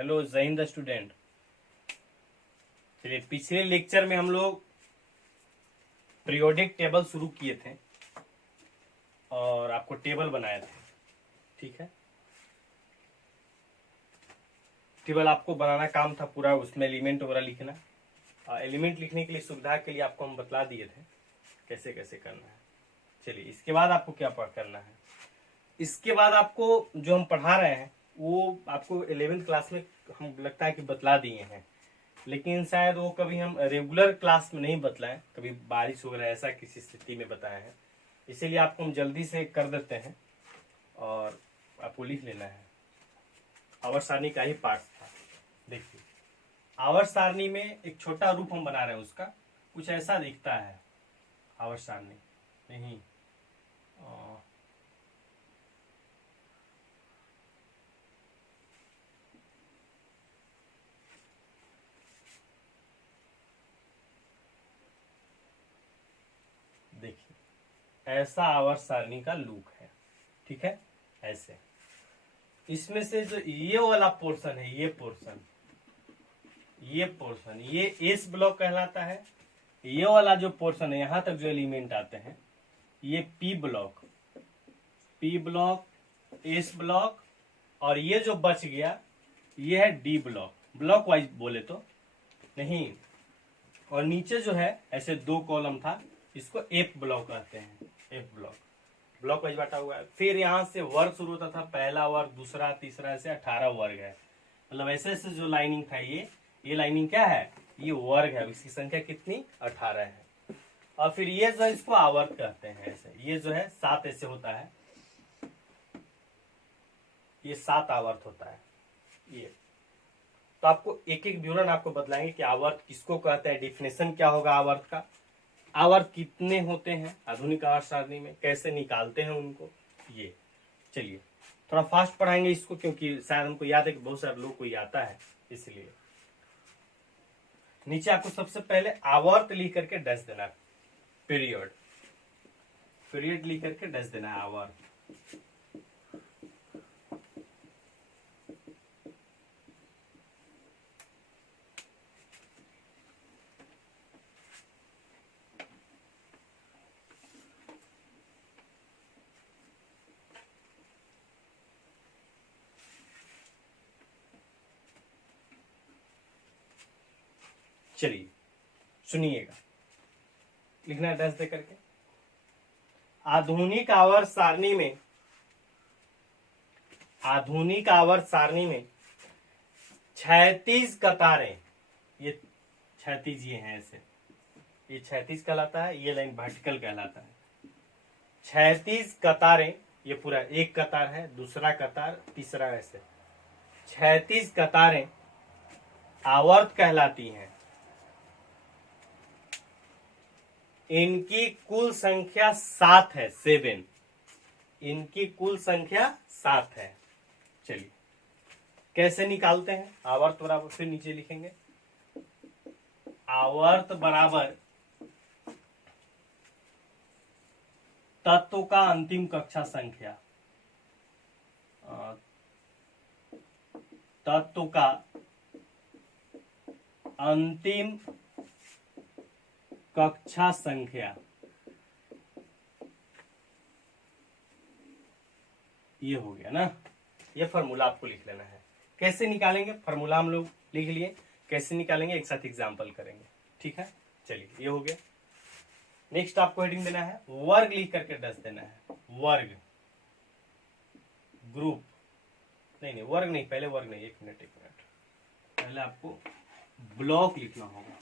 Hello जय Hind student. चलिए, पिछले लेक्चर में हम लोग पीरियोडिक टेबल शुरू किए थे और आपको टेबल बनाए थे। ठीक है, टेबल आपको बनाना काम था पूरा, उसमें एलिमेंट वगैरह लिखना। एलिमेंट लिखने के लिए सुविधा के लिए आपको हम बतला दिए थे कैसे कैसे करना है। चलिए, इसके बाद आपको क्या करना है। इसके बाद आपको जो हम पढ़ा रहे हैं वो आपको 11th क्लास में हम लगता है कि बतला दिए हैं, लेकिन शायद वो कभी हम रेगुलर क्लास में नहीं बतलाएं, कभी बारिश वगैरह ऐसा किसी स्थिति में बताए हैं, इसीलिए आपको हम जल्दी से कर देते हैं और आपको लिख लेना है। आवर्त सारणी का ही पार्ट था। देखिए, आवर्त सारणी में एक छोटा रूप हम बना रहे हैं, उसका कुछ ऐसा दिखता है। आवर्त सारणी नहीं, देखिए ऐसा आवर्त सारणी का लूप है। ठीक है, ऐसे इसमें से जो ये वाला पोर्शन है, ये पोर्शन ये एस ब्लॉक कहलाता है। ये वाला जो पोर्शन है, यहां तक जो एलिमेंट आते हैं, ये पी ब्लॉक, एस ब्लॉक, और ये जो बच गया ये है डी ब्लॉक। ब्लॉक वाइज बोले तो नहीं, और नीचे जो है ऐसे दो कॉलम था, इसको एफ ब्लॉक कहते हैं। एफ ब्लॉक वाइज बांटा हुआ है। फिर यहाँ से वर्ग शुरू होता था, पहला वर्ग, दूसरा, तीसरा, ऐसे 18 वर्ग है। मतलब ऐसे ऐसे जो लाइनिंग था, ये लाइनिंग क्या है, ये वर्ग है। इसकी संख्या कितनी, 18 है। और फिर ये जो इसको आवर्त कहते हैं। ऐसे ये जो है 7 ऐसे होता है, ये 7 आवर्त होता है। ये तो आपको एक एक विवरण आपको बतलाएंगे कि आवर्त किसको कहते हैं, डिफिनेशन क्या होगा आवर्त का, आवर्त कितने होते हैं आधुनिक आवर्त सारणी में, कैसे निकालते हैं उनको। ये चलिए थोड़ा फास्ट पढ़ाएंगे इसको, क्योंकि शायद हमको याद है कि बहुत सारे लोग को ये आता है, इसलिए नीचे आपको सबसे पहले आवर्त लिख करके डैश देना है। पीरियड लिख करके डैश देना है आवर्त। चलिए सुनिएगा, लिखना है डैश दे करके। आधुनिक आवर्त सारणी में 36 कतारें, ये 36 ये हैं ऐसे, ये 36 कहलाता है, ये लाइन वर्टिकल कहलाता है। 36 कतारें, ये पूरा एक कतार है, दूसरा कतार, तीसरा, ऐसे 36 कतारें आवर्त कहलाती हैं। इनकी कुल संख्या 7 है, 7। इनकी कुल संख्या 7 है। चलिए कैसे निकालते हैं। आवर्त बराबर, फिर नीचे लिखेंगे आवर्त बराबर तत्व का अंतिम कक्षा संख्या, तत्व का अंतिम कक्षा संख्या। ये हो गया ना, ये फॉर्मूला आपको लिख लेना है। कैसे निकालेंगे फॉर्मूला हम लोग लिख लिए, कैसे निकालेंगे एक साथ एग्जांपल करेंगे। ठीक है, चलिए ये हो गया। नेक्स्ट आपको हेडिंग देना है, वर्ग लिख करके डैश देना है। वर्ग, ग्रुप, नहीं वर्ग नहीं, पहले वर्ग नहीं, एक मिनट पहले आपको ब्लॉक लिखना होगा।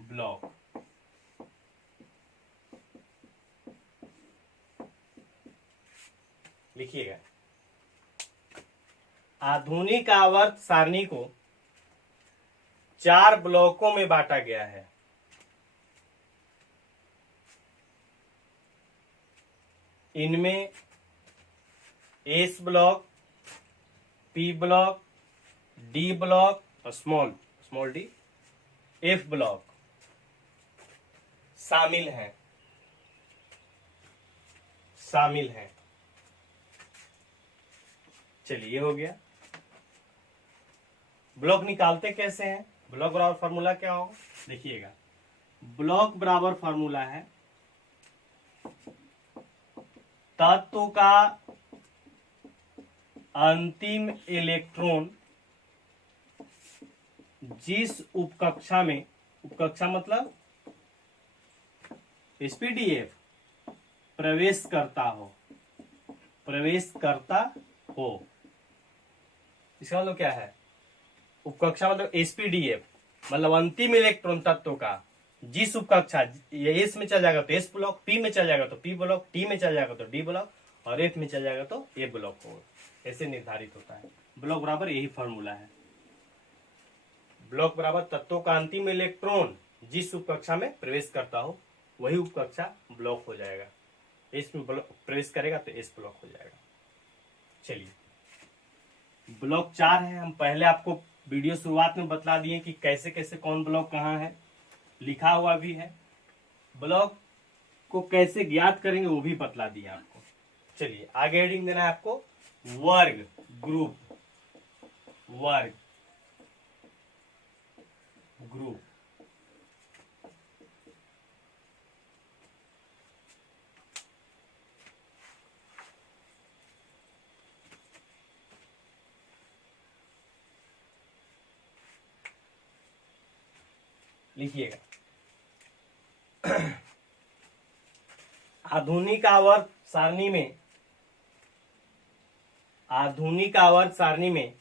ब्लॉक, लिखिएगा। आधुनिक आवर्त सारणी को 4 ब्लॉकों में बांटा गया है। इनमें S block, P block, D block और स्मॉल डी, एफ ब्लॉक शामिल हैं। शामिल हैं। चलिए ये हो गया। ब्लॉक निकालते कैसे हैं? ब्लॉक बराबर फॉर्मूला क्या होगा, देखिएगा। ब्लॉक बराबर फॉर्मूला है तत्व का अंतिम इलेक्ट्रॉन जिस उपकक्षा में, उपकक्षा मतलब एसपीडीएफ, प्रवेश करता हो, प्रवेश करता हो। इसका मतलब क्या है? उपकक्षा मतलब एसपीडीएफ मतलब अंतिम इलेक्ट्रॉन तत्व का जिस उपकक्षा, ये एस में चल जाएगा तो एस ब्लॉक, पी में चल जाएगा तो पी ब्लॉक, टी में चल जाएगा तो डी ब्लॉक, और एफ में चल जाएगा तो ए ब्लॉक होगा। ऐसे निर्धारित होता है। ब्लॉक बराबर यही फॉर्मूला है। ब्लॉक बराबर तत्वों का अंतिम इलेक्ट्रॉन जिस उपकक्षा में प्रवेश करता हो वही उपकक्षा ब्लॉक हो जाएगा। एस में प्रवेश करेगा तो एस ब्लॉक हो जाएगा। चलिए ब्लॉक 4 है। हम पहले आपको वीडियो शुरुआत में बतला दिए कि कैसे कैसे कौन ब्लॉक कहाँ है, लिखा हुआ भी है। ब्लॉक को कैसे ज्ञात करेंगे वो भी बतला दिया आपको। चलिए आगे हेडिंग देना है आपको वर्ग, ग्रुप, वर्ग, ग्रुप। लिखिएगा। आधुनिक आवर्त सारणी में, आधुनिक आवर्त सारणी में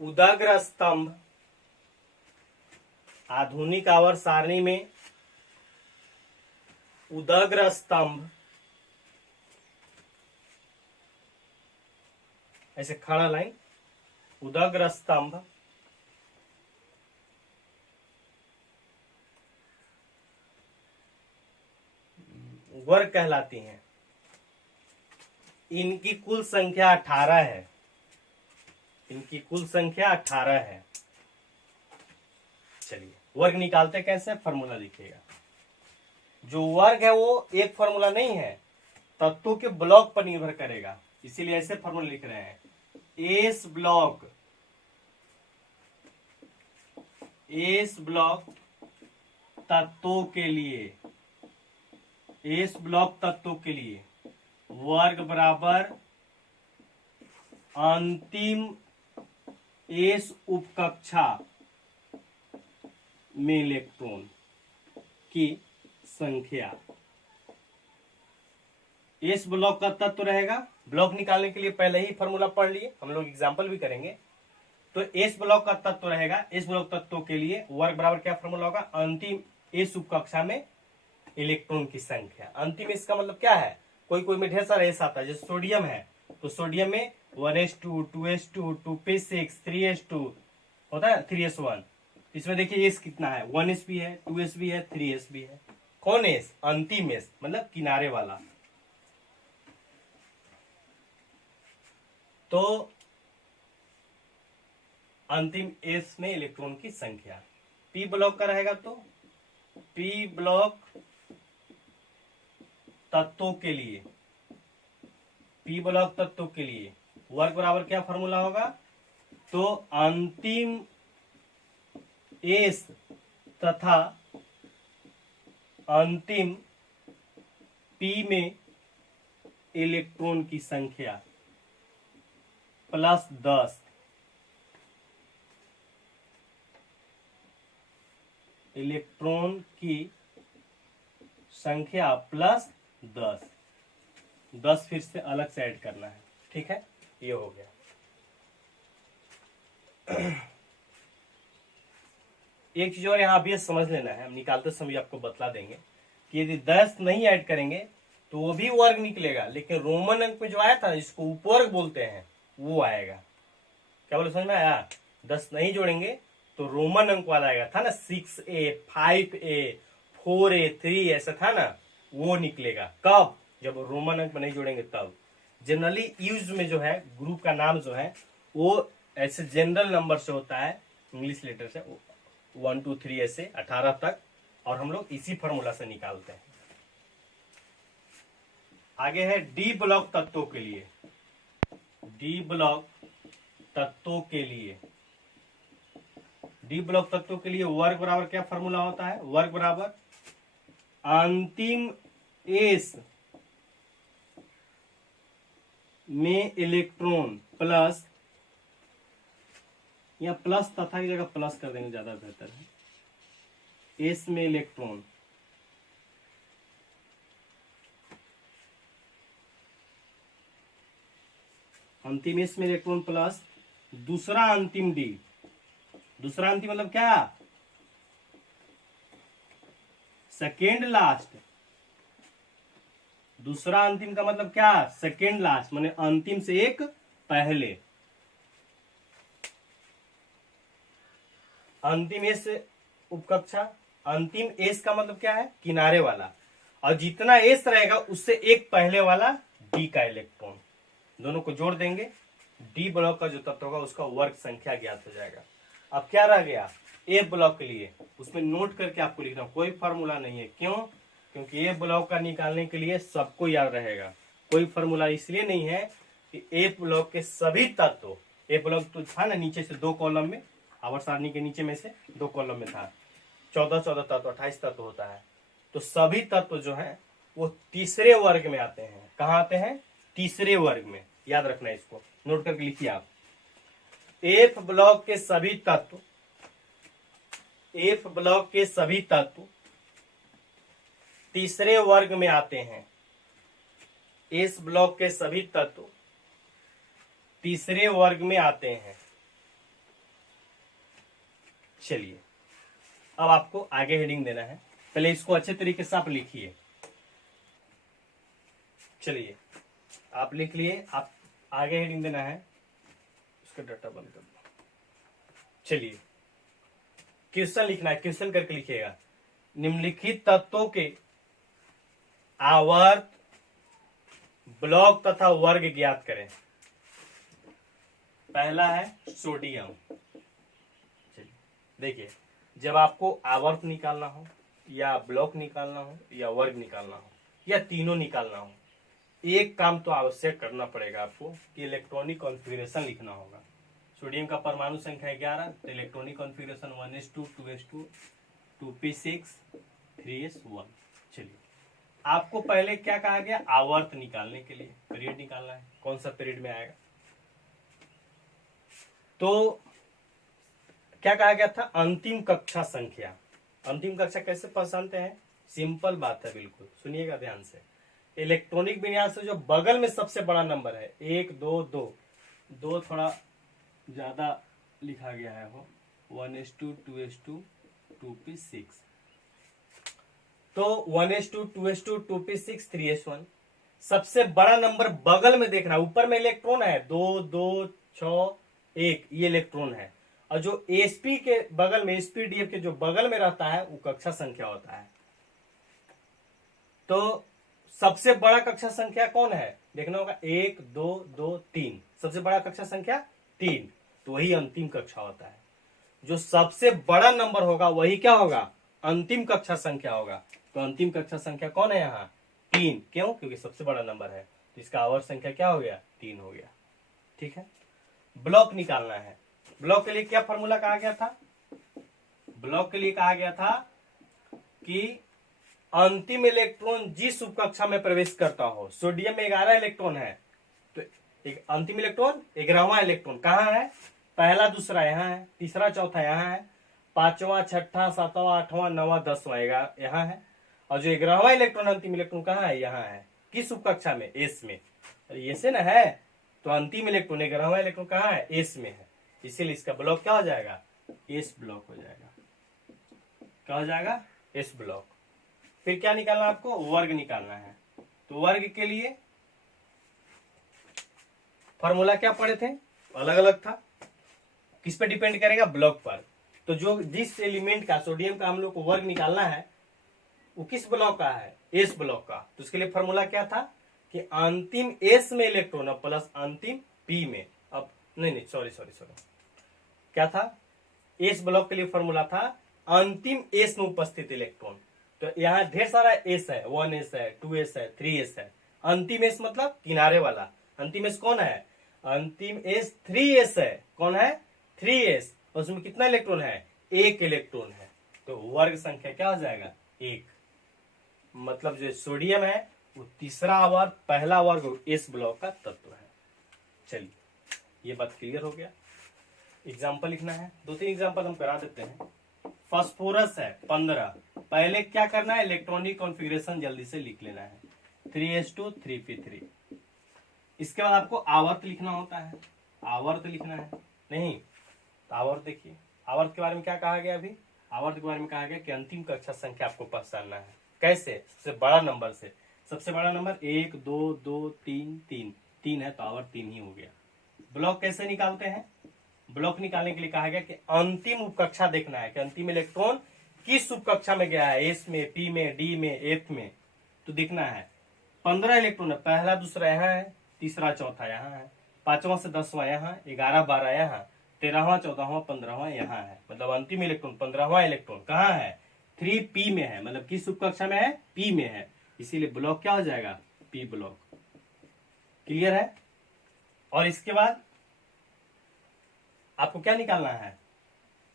उदग्र स्तंभ, आधुनिक आवर्त सारणी में उदग्र स्तंभ, ऐसे खड़ा लाइन, उदग्र स्तंभ वर्ग कहलाती हैं। इनकी कुल संख्या 18 है। इनकी कुल संख्या 18 है। चलिए वर्ग निकालते कैसे, फॉर्मूला लिखिएगा। जो वर्ग है वो एक फॉर्मूला नहीं है, तत्वों के ब्लॉक पर निर्भर करेगा, इसीलिए ऐसे फॉर्मूला लिख रहे हैं। एस ब्लॉक, एस ब्लॉक तत्वों के लिए, एस ब्लॉक तत्वों के लिए वर्ग बराबर अंतिम एस उपकक्षा में इलेक्ट्रॉन की संख्या। एस ब्लॉक का तत्व रहेगा। ब्लॉक निकालने के लिए पहले ही फॉर्मूला पढ़ लिए, हम लोग एग्जाम्पल भी करेंगे। तो एस ब्लॉक का तत्व रहेगा, एस ब्लॉक तत्वों के लिए वर्ग बराबर क्या फॉर्मूला होगा, अंतिम एस उपकक्षा में इलेक्ट्रॉन की संख्या। अंतिम इसका मतलब क्या है, कोई कोई में ढेर सारा एस आता है। जैसे सोडियम है तो सोडियम में 1s2, 2s2, 2p6, 3s2 होता है, 3s1। इसमें देखिए एस कितना है, 1s भी है, 2s भी है, 3s भी है। कौन एस? अंतिम एस मतलब किनारे वाला। तो अंतिम एस में इलेक्ट्रॉन की संख्या। पी ब्लॉक का रहेगा तो पी ब्लॉक तत्वों के लिए, पी ब्लॉक तत्वों के लिए वर्ग बराबर क्या फॉर्मूला होगा, तो अंतिम एस तथा अंतिम पी में इलेक्ट्रॉन की संख्या प्लस 10, इलेक्ट्रॉन की संख्या प्लस 10 फिर से अलग से ऐड करना है। ठीक है, ये हो गया। एक चीज और यहाँ अभी समझ लेना है, हम निकालते समय आपको बतला देंगे कि यदि 10 नहीं ऐड करेंगे तो वो भी वर्ग निकलेगा, लेकिन रोमन अंक में जो आया था जिसको उपवर्ग बोलते हैं वो आएगा। क्या बोले, समझ में आया? 10 नहीं जोड़ेंगे तो रोमन अंक वाला आएगा था ना, 6a, 5a, 4a, 3 ऐसा था ना, वो निकलेगा। कब? जब रोमन अंक में नहीं जोड़ेंगे तब। जनरली यूज में जो है ग्रुप का नाम जो है वो ऐसे जनरल नंबर से होता है, इंग्लिश लेटर से 1 2 3 ऐसे 18 तक, और हम लोग इसी फॉर्मूला से निकालते हैं। आगे है डी ब्लॉक तत्वों के लिए। डी ब्लॉक तत्वों के लिए, डी ब्लॉक तत्वों के लिए वर्ग बराबर क्या फॉर्मूला होता है? वर्ग बराबर अंतिम एस में इलेक्ट्रॉन प्लस, या प्लस तथा की जगह प्लस कर देंगे ज्यादा बेहतर है। एस में इलेक्ट्रॉन अंतिम एस में इलेक्ट्रॉन प्लस दूसरा अंतिम डी। दूसरा अंतिम मतलब क्या? Second last. दूसरा अंतिम का मतलब क्या? सेकेंड लास्ट, माने अंतिम से एक पहले। अंतिम एस उपकक्षा, अंतिम एस का मतलब क्या है? किनारे वाला, और जितना एस रहेगा उससे एक पहले वाला डी का इलेक्ट्रॉन, दोनों को जोड़ देंगे, डी ब्लॉक का जो तत्व होगा उसका वर्ग संख्या ज्ञात हो जाएगा। अब क्या रह गया? ए ब्लॉक के लिए, उसमें नोट करके आपको लिखना, कोई फॉर्मूला नहीं है। क्यों? क्योंकि ए ब्लॉक का निकालने के लिए सबको याद रहेगा, कोई फॉर्मूला इसलिए नहीं है कि ए ब्लॉक के सभी तत्व, ए ब्लॉक तो था ना नीचे से 2 कॉलम में, आवर्त सारणी के नीचे में से 2 कॉलम में था, 14 तत्व, 28 तत्व होता है। तो सभी तत्व जो है वो तीसरे वर्ग में आते हैं। कहाँ आते हैं? तीसरे वर्ग में। याद रखना है, इसको नोट करके लिखिए आप। एफ ब्लॉक के सभी तत्व, एफ ब्लॉक के सभी तत्व तीसरे वर्ग में आते हैं। एस ब्लॉक के सभी तत्व तीसरे वर्ग में आते हैं। चलिए अब आपको आगे हेडिंग देना है, पहले इसको अच्छे तरीके से आप लिखिए। चलिए आप लिख लिए, आप आगे हेडिंग देना है, उसका डाटा बंद कर दो। चलिए क्वेश्चन लिखना है, क्वेश्चन करके लिखिएगा। निम्नलिखित तत्वों के आवर्त, ब्लॉक तथा वर्ग ज्ञात करें। पहला है सोडियम। चलिए देखिए, जब आपको आवर्त निकालना हो या ब्लॉक निकालना हो या वर्ग निकालना हो या तीनों निकालना हो, एक काम तो आवश्यक करना पड़ेगा आपको कि इलेक्ट्रॉनिक कॉन्फ़िगरेशन लिखना होगा। सोडियम का परमाणु संख्या 11, तो electronic configuration 1s2 2s2 2p6 3s1। चलिए आपको पहले क्या कहा गया? आवर्त निकालने के लिए पीरियड निकालना है, कौन सा पीरियड में आएगा। तो क्या कहा गया था? अंतिम कक्षा संख्या। अंतिम कक्षा कैसे पहचानते हैं? सिंपल बात है, बिल्कुल सुनिएगा ध्यान से। इलेक्ट्रॉनिक विन्यास से जो बगल में सबसे बड़ा नंबर है, 1 2 2, 2 थोड़ा ज्यादा लिखा गया है, वो 1s2 2s2 2p6, तो 1s2 2s2 2p6 3s1। सबसे बड़ा नंबर बगल में देखना, ऊपर में इलेक्ट्रॉन है 2 2 6 1, ये इलेक्ट्रॉन है, और जो sp के बगल में, sp-df के जो बगल में रहता है वो कक्षा संख्या होता है। तो सबसे बड़ा कक्षा संख्या कौन है? देखना होगा 1 2 2 3, सबसे बड़ा कक्षा संख्या 3, तो वही अंतिम कक्षा होता है। जो सबसे बड़ा नंबर होगा वही क्या होगा? अंतिम कक्षा संख्या होगा। तो अंतिम कक्षा संख्या कौन है यहाँ? 3। क्यों? क्योंकि सबसे बड़ा नंबर है, तो इसका आवर्त संख्या क्या हो गया? 3 हो गया। ठीक है, ब्लॉक निकालना है। ब्लॉक के लिए क्या फॉर्मूला कहा गया था? ब्लॉक के लिए कहा गया था कि अंतिम इलेक्ट्रॉन जिस उपकक्षा में प्रवेश करता हो, सोडियम में 11 इलेक्ट्रॉन है, तो एक अंतिम इलेक्ट्रॉन 11वां इलेक्ट्रॉन कहाँ है? पहला दूसरा यहाँ है, तीसरा चौथा यहाँ है, 5वां 6वां 7वां 8वां 9वां 10वां यहाँ है, और जो 11वां इलेक्ट्रॉन अंतिम इलेक्ट्रॉन कहाँ है? यहाँ है। किस उपकक्षा में? एस में। ये से ना है, तो अंतिम इलेक्ट्रॉन 11वां इलेक्ट्रॉन कहाँ है? एस में है, इसीलिए इसका ब्लॉक क्या हो जाएगा? एस ब्लॉक हो जाएगा। क्या हो जाएगा? S block. फिर क्या निकालना आपको? वर्ग निकालना है। तो वर्ग के लिए फॉर्मूला क्या पढ़े थे? अलग अलग था। किस पे डिपेंड करेगा? ब्लॉक पर। तो जो जिस एलिमेंट का, सोडियम का हम लोग को वर्ग निकालना है वो किस ब्लॉक का है? एस ब्लॉक का। तो उसके लिए फॉर्मूला क्या था कि अंतिम एस में इलेक्ट्रॉन अब प्लस अंतिम पी में, अब नहीं सॉरी क्या था? एस ब्लॉक के लिए फॉर्मूला था अंतिम एस में उपस्थित इलेक्ट्रॉन। तो यहाँ ढेर सारा एस है, 1s है, 2s है, 3s है, अंतिम एस मतलब किनारे वाला। अंतिम एस कौन है? अंतिम एस 3s है। कौन है? 3s। उसमें कितना इलेक्ट्रॉन है? एक इलेक्ट्रॉन है। तो वर्ग संख्या क्या हो जाएगा? एक। मतलब जो सोडियम है वो तीसरा वर्ग, पहला वर्ग एस ब्लॉक का तत्व है। चलिए, ये बात क्लियर हो गया। एग्जाम्पल लिखना है, 2-3 एग्जाम्पल हम करा देते हैं। फास्फोरस है 15। पहले क्या करना है? इलेक्ट्रॉनिक कॉन्फ़िगरेशन जल्दी से लिख लेना है, 3s2 3p3। इसके बाद आपको आवर्त लिखना होता है। आवर्त लिखना है नहीं तो आवर्त देखिए, आवर्त के बारे में क्या कहा गया? अभी आवर्त के बारे में कहा गया कि अंतिम कक्षा संख्या आपको पहचानना है। कैसे? सबसे बड़ा नंबर से। सबसे बड़ा नंबर 1 2 2 3 3 3 है तो आवर्त 3 ही हो गया। ब्लॉक कैसे निकालते हैं? ब्लॉक निकालने के लिए कहा गया कि अंतिम उपकक्षा देखना है कि अंतिम इलेक्ट्रॉन किस उपकक्षा में गया है, एस में, पी में, डी में, एफ में। तो देखना है 15 इलेक्ट्रॉन है, पहला दूसरा यहाँ है, तीसरा चौथा यहाँ है, 5वां से 10वां यहाँ, 11 12 यहाँ, 13वां 14वां 15वां यहाँ है। मतलब अंतिम इलेक्ट्रॉन 15वां इलेक्ट्रॉन कहाँ है? 3p में है। मतलब किस उपकक्षा में है? p में है। इसीलिए ब्लॉक क्या हो जाएगा? p block. क्लियर है? और इसके बाद आपको क्या निकालना है?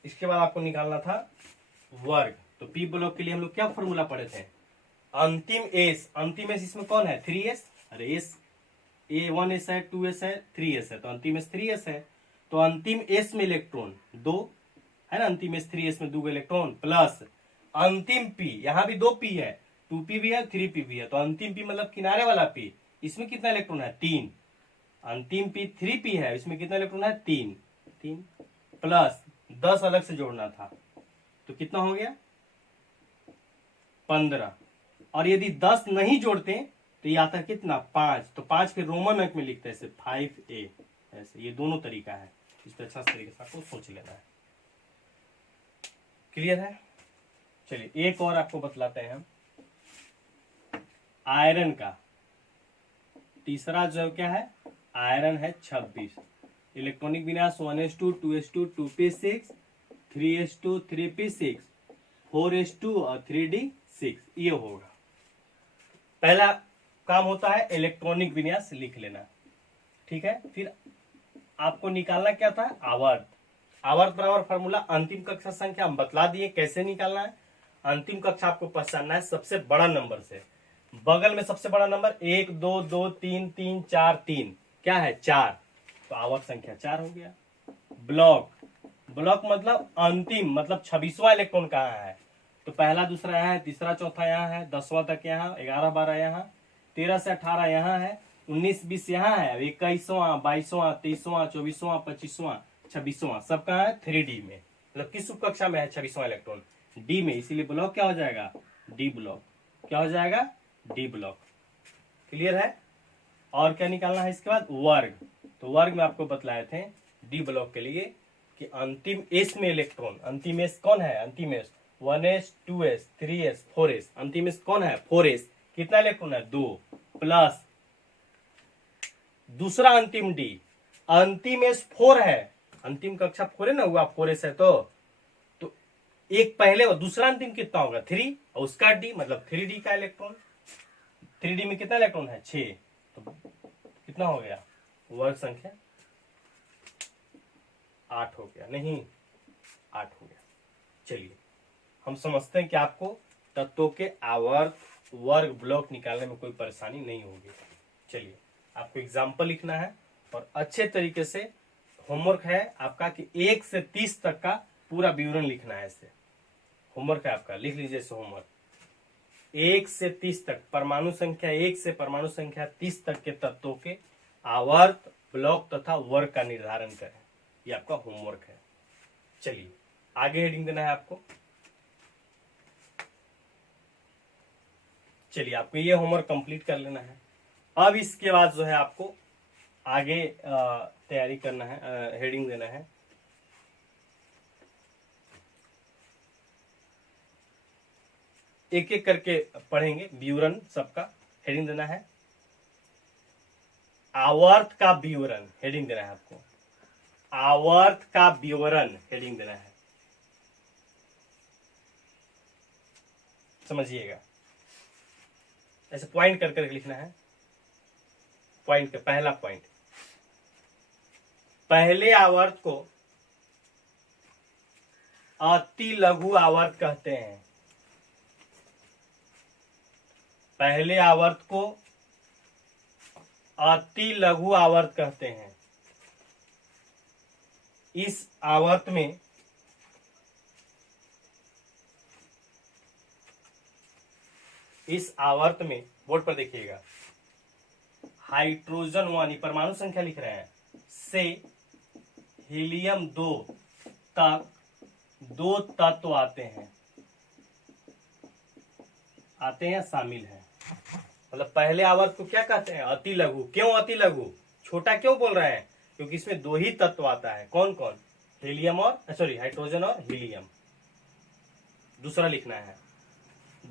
इसके बाद आपको निकालना था वर्ग। तो पी ब्लॉक के लिए हम लोग क्या फॉर्मूला पढ़े थे? अंतिम एस। अंतिम एस इसमें कौन है? 3s। अरे एस ए 1s है, 2s है, 3s है, तो अंतिम एस 3s है। तो अंतिम एस में इलेक्ट्रॉन 2 है ना, अंतिम एस 3s में 2 इलेक्ट्रॉन प्लस अंतिम पी, यहां भी 2p है, 2p भी है, 3p भी है। तो अंतिम पी मतलब किनारे वाला पी, इसमें कितना इलेक्ट्रॉन है? 3। अंतिम पी 3p है, इसमें कितना इलेक्ट्रॉन है? 3 प्लस 10 अलग से जोड़ना था तो कितना हो गया? 15। और यदि 10 नहीं जोड़ते तो ये आता है कितना? 5। तो 5 के रोमन अंक में लिखते हैं ऐसे 5a। ऐसे ये दोनों तरीका है, इस पर अच्छा तरीके से आपको सोच लेना है। क्लियर है? चलिए एक और आपको बतलाते हैं हम आयरन का। तीसरा जो क्या है? आयरन है 26। इलेक्ट्रॉनिक विन्यास 1s2 2s2 2p6 3s2 3p6 4s2 और 3d6 ये होगा। पहला काम होता है इलेक्ट्रॉनिक विन्यास लिख लेना, ठीक है। फिर आपको निकालना क्या था? आवर्त। आवर्त बराबर फॉर्मूला अंतिम कक्षा संख्या हम बतला दिए कैसे निकालना है। अंतिम कक्षा आपको पहचानना है सबसे बड़ा नंबर से। बगल में सबसे बड़ा नंबर 1 2 2 3 3 4 3 क्या है? 4। तो आवर्त संख्या 4 हो गया। ब्लॉक। ब्लॉक मतलब अंतिम, मतलब 26वां इलेक्ट्रॉन कहाँ है? तो पहला दूसरा यहाँ है, तीसरा चौथा यहाँ है, 10वां तक यहाँ, 11 12 यहाँ, 13 से 18 यहाँ है, 19 20 यहाँ है, 21वां 22वां 23वां 24वां 25वां 26वां सब कहाँ है? 3d में। मतलब किस उपकक्षा में है 26वां इलेक्ट्रॉन? डी में। इसीलिए ब्लॉक क्या हो जाएगा? D block. क्या हो जाएगा? D block. क्लियर है? और क्या निकालना है इसके बाद? वर्ग। तो वर्ग में आपको बतलाए थे डी ब्लॉक के लिए कि अंतिम एस में इलेक्ट्रॉन, अंतिम एस कौन है? अंतिम S 1s 2s 3s 4s, अंतिम एस कौन है? 4s। कितना इलेक्ट्रॉन है? 2 प्लस दूसरा अंतिम डी, अंतिम एस 4 है, अंतिम कक्षा 4 है ना, हुआ 4s है। तो एक पहले और दूसरा अंतिम कितना होगा? 3 और उसका डी मतलब 3d का इलेक्ट्रॉन। 3d में कितना इलेक्ट्रॉन है? 6। तो कितना हो गया? वर्ग संख्या 8 हो गया। नहीं 8 हो गया। चलिए हम समझते हैं कि आपको तत्वों के आवर्त वर्ग ब्लॉक निकालने में कोई परेशानी नहीं होगी। चलिए आपको एग्जाम्पल लिखना है और अच्छे तरीके से होमवर्क है आपका कि 1 से 30 तक का पूरा विवरण लिखना है। ऐसे होमवर्क है आपका, लिख लीजिए इसे होमवर्क। 1 से 30 तक, परमाणु संख्या 1 से परमाणु संख्या 30 तक के तत्वों के आवर्त ब्लॉक तथा वर्ग का निर्धारण करें। ये आपका होमवर्क है। चलिए आगे हेडिंग देना है आपको। चलिए आपको ये होमवर्क कंप्लीट कर लेना है। अब इसके बाद जो है आपको आगे तैयारी करना है, हेडिंग देना है। एक एक करके पढ़ेंगे विवरण सबका। हेडिंग देना है आवर्त का विवरण, हेडिंग देना है आपको आवर्त का विवरण, हेडिंग देना है। समझिएगा, ऐसे पॉइंट कर करके लिखना है पॉइंट का पहला पॉइंट, पहले आवर्त को अति लघु आवर्त कहते हैं। पहले आवर्त को अति लघु आवर्त कहते हैं। इस आवर्त में बोर्ड पर देखिएगा, हाइड्रोजन 1 परमाणु संख्या लिख रहे हैं, से हीलियम 2 तक 2 तत्व आते हैं शामिल हैं। मतलब पहले आवर्त को क्या कहते हैं? अति लघु। क्यों अति लघु? छोटा क्यों बोल रहे हैं? क्योंकि इसमें 2 ही तत्व आता है। कौन कौन? हीलियम और हाइड्रोजन और हीलियम। दूसरा लिखना है,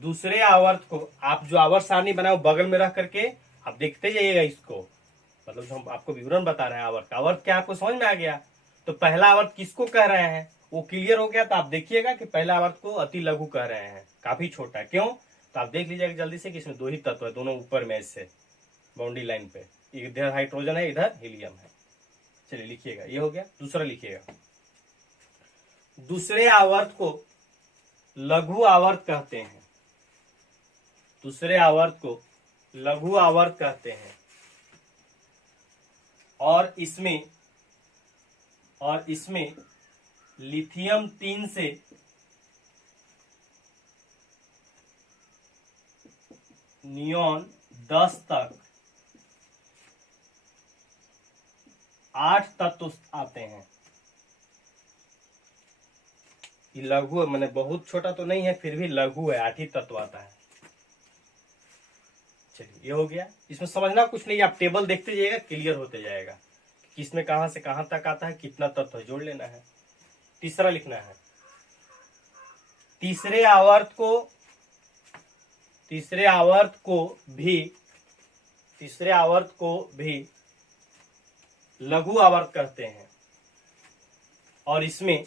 दूसरे आवर्त को आप जो आवर्त सारणी बनाओ बगल में रख करके आप देखते जाइएगा इसको, मतलब जो हम आपको विवरण बता रहे हैं आवर्त का। आवर्त क्या आपको समझ में आ गया? तो पहला आवर्त किसको कह रहे हैं वो क्लियर हो गया। तो आप देखिएगा कि पहला आवर्त को अति लघु कह रहे हैं, काफी छोटा है। क्यों? तो आप देख लीजिएगा जल्दी से कि इसमें 2 ही तत्व है, दोनों ऊपर में से बाउंड्री लाइन पे, इधर हाइड्रोजन है इधर हीलियम है। चलिए लिखिएगा, ये हो गया। दूसरा लिखिएगा, दूसरे आवर्त को लघु आवर्त कहते हैं। दूसरे आवर्त को लघु आवर्त कहते हैं और इसमें लिथियम 3 से नियॉन 10 तक 8 तत्व आते हैं। ये लघु है, मैंने बहुत छोटा तो नहीं है, फिर भी लघु है, 8 ही तत्व आता है। चलिए ये हो गया। इसमें समझना कुछ नहीं, आप टेबल देखते जाइएगा, क्लियर होते जाएगा किसमें कहां से कहां तक आता है, कितना तत्व जोड़ लेना है। तीसरा लिखना है, तीसरे आवर्त को भी लघु आवर्त कहते हैं और इसमें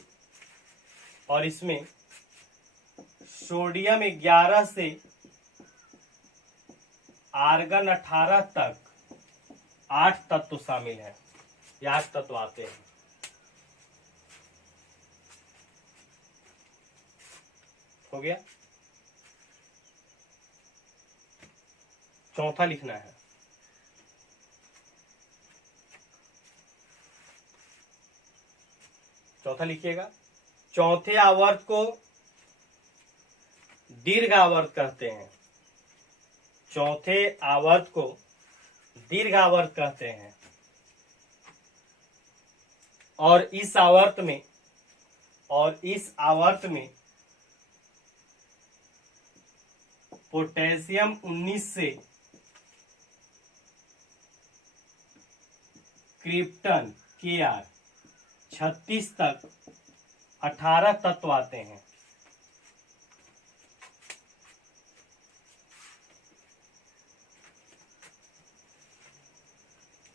सोडियम 11 से आर्गन 18 तक 8 तत्व शामिल है। ये 8 तत्व आते हैं। हो गया। चौथा लिखना है, चौथा लिखिएगा, चौथे आवर्त को दीर्घ आवर्त कहते हैं। चौथे आवर्त को दीर्घ आवर्त कहते हैं और इस आवर्त में पोटेशियम 19 से क्रिप्टन Kr 36 तक 18 तत्व आते हैं।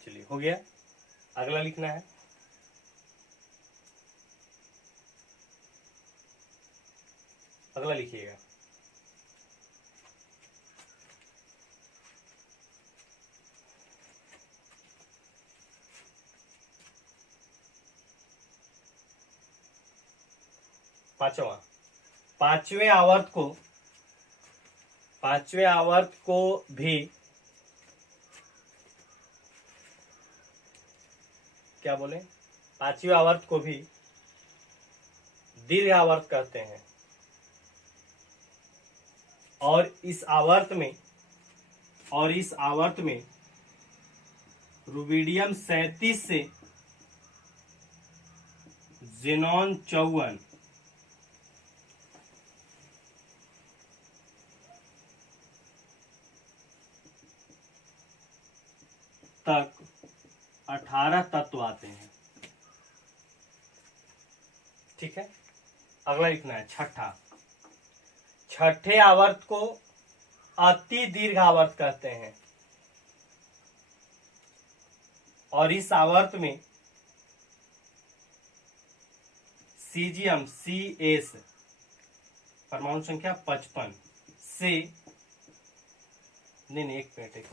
चलिए हो गया। अगला लिखना है, अगला लिखिएगा, पांचवें आवर्त को भी क्या बोले, पांचवें आवर्त को भी दीर्घ आवर्त कहते हैं और इस आवर्त में रुबिडियम 37 से जेनॉन 54 तक 18 तत्व आते हैं। ठीक है। अगला लिखना है छठे आवर्त को अति दीर्घ आवर्त कहते हैं और इस आवर्त में सीजियम CS परमाणु संख्या 55 से नहीं, एक मिनट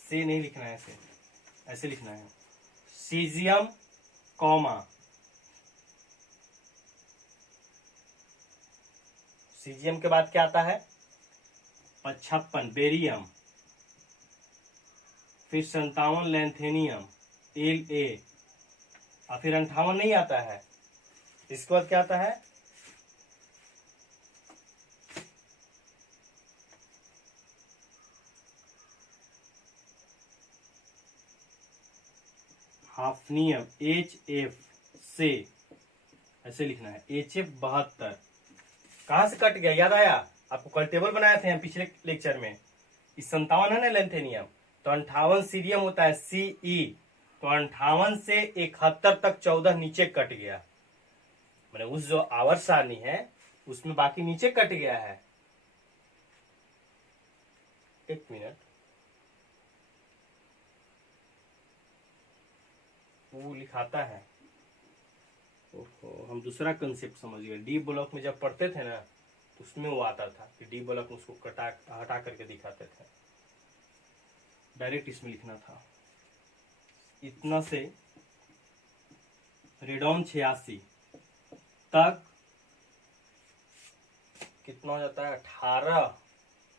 से नहीं लिखना है, ऐसे ऐसे लिखना है, सीजियम कॉमा, सीजियम के बाद क्या आता है 55 बेरियम, फिर 57 लैंथेनियम La, और फिर 58 नहीं आता है। इसके बाद क्या आता है हाफनियम HF से, ऐसे लिखना है HF 72। कहां से कट गया, याद आया आपको? कल टेबल बनाए थे हम पिछले लेक्चर में। इस 57 है ना लैंथेनियम, तो 58 सीरियम होता है Ce, तो 58 से 71 तक 14 नीचे कट गया, मैंने उस जो आवर्त सारणी है उसमें बाकी नीचे कट गया है। एक मिनट, वो लिखाता है, ओहो हम दूसरा कंसेप्ट समझ गए। डी ब्लॉक में जब पढ़ते थे ना तो उसमें वो आता था कि डी ब्लॉक में उसको हटा करके दिखाते थे, डायरेक्ट इसमें लिखना था। इतना से रेडॉन 86 तक कितना हो जाता है 18,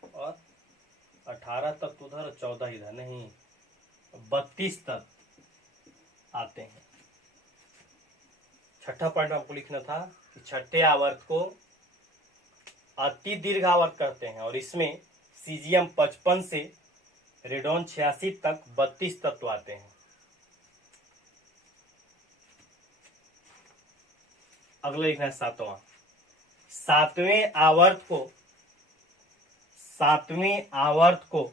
और 18 तक तो उधर 14 इधर, नहीं 32 तक आते हैं। छठा पॉइंट आपको लिखना था कि छठे आवर्त को अति दीर्घ आवर्त कहते हैं, और इसमें सीजियम 55 से रेडॉन 86 तक 32 तत्व आते हैं। अगला लिखना है सातवां, सातवें आवर्त को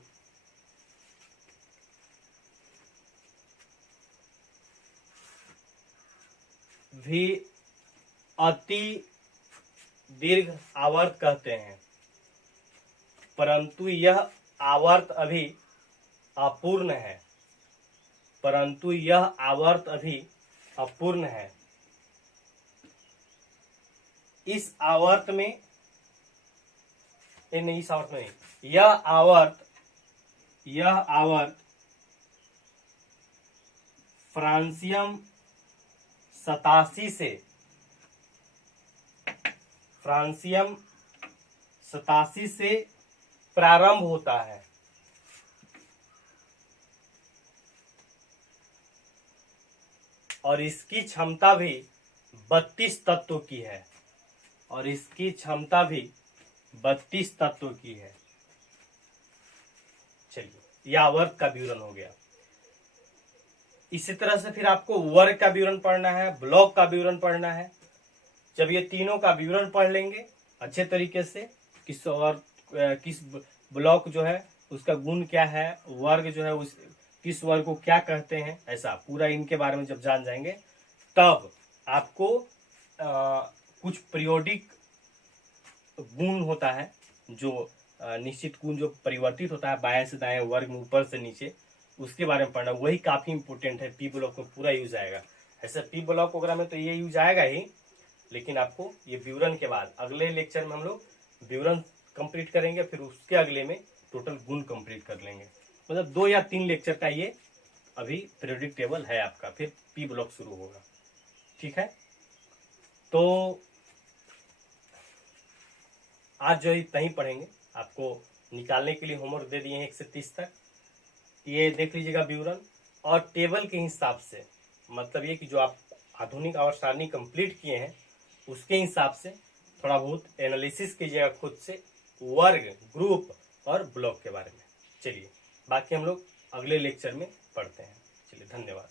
भी अति दीर्घ आवर्त कहते हैं, परंतु यह आवर्त अभी अपूर्ण है, परंतु यह आवर्त अभी अपूर्ण है। इस आवर्त में नहीं, इस आवर्त में नहीं, यह आवर्त फ्रांसियम 87 से प्रारंभ होता है, और इसकी क्षमता भी 32 तत्वों की है, और इसकी क्षमता भी 32 तत्वों की है। चलिए यह आवर्त का विवरण हो गया। इसी तरह से फिर आपको वर्ग का विवरण पढ़ना है, ब्लॉक का विवरण पढ़ना है। जब ये तीनों का विवरण पढ़ लेंगे अच्छे तरीके से, किस ब्लॉक जो है उसका गुण क्या है, वर्ग जो है उस किस वर्ग को क्या कहते हैं, ऐसा पूरा इनके बारे में जब जान जाएंगे तब आपको कुछ पीरियोडिक गुण होता है, जो निश्चित गुण जो परिवर्तित होता है बाएं से दाएं वर्ग में ऊपर से नीचे, उसके बारे में पढ़ना, वही काफी इंपोर्टेंट है। पी ब्लॉक में पूरा यूज आएगा। ऐसे पी ब्लॉक वगैरह में तो ये यूज आएगा ही, लेकिन आपको ये विवरण के बाद अगले लेक्चर में हम लोग विवरण कंप्लीट करेंगे, फिर उसके अगले में टोटल गुण कंप्लीट कर लेंगे। मतलब 2 या 3 लेक्चर का ये अभी पीरियोडिक टेबल है आपका, फिर पी ब्लॉक शुरू होगा। ठीक है, तो आज जो इतना ही पढ़ेंगे। आपको निकालने के लिए होमवर्क दे दिए हैं 1 से 30 तक, ये देख लीजिएगा विवरण, और टेबल के हिसाब से, मतलब ये कि जो आप आधुनिक आवर्त सारणी कंप्लीट किए हैं उसके हिसाब से थोड़ा बहुत एनालिसिस कीजिएगा खुद से, वर्ग, ग्रुप और ब्लॉक के बारे में। चलिए बाकी हम लोग अगले लेक्चर में पढ़ते हैं। चलिए धन्यवाद।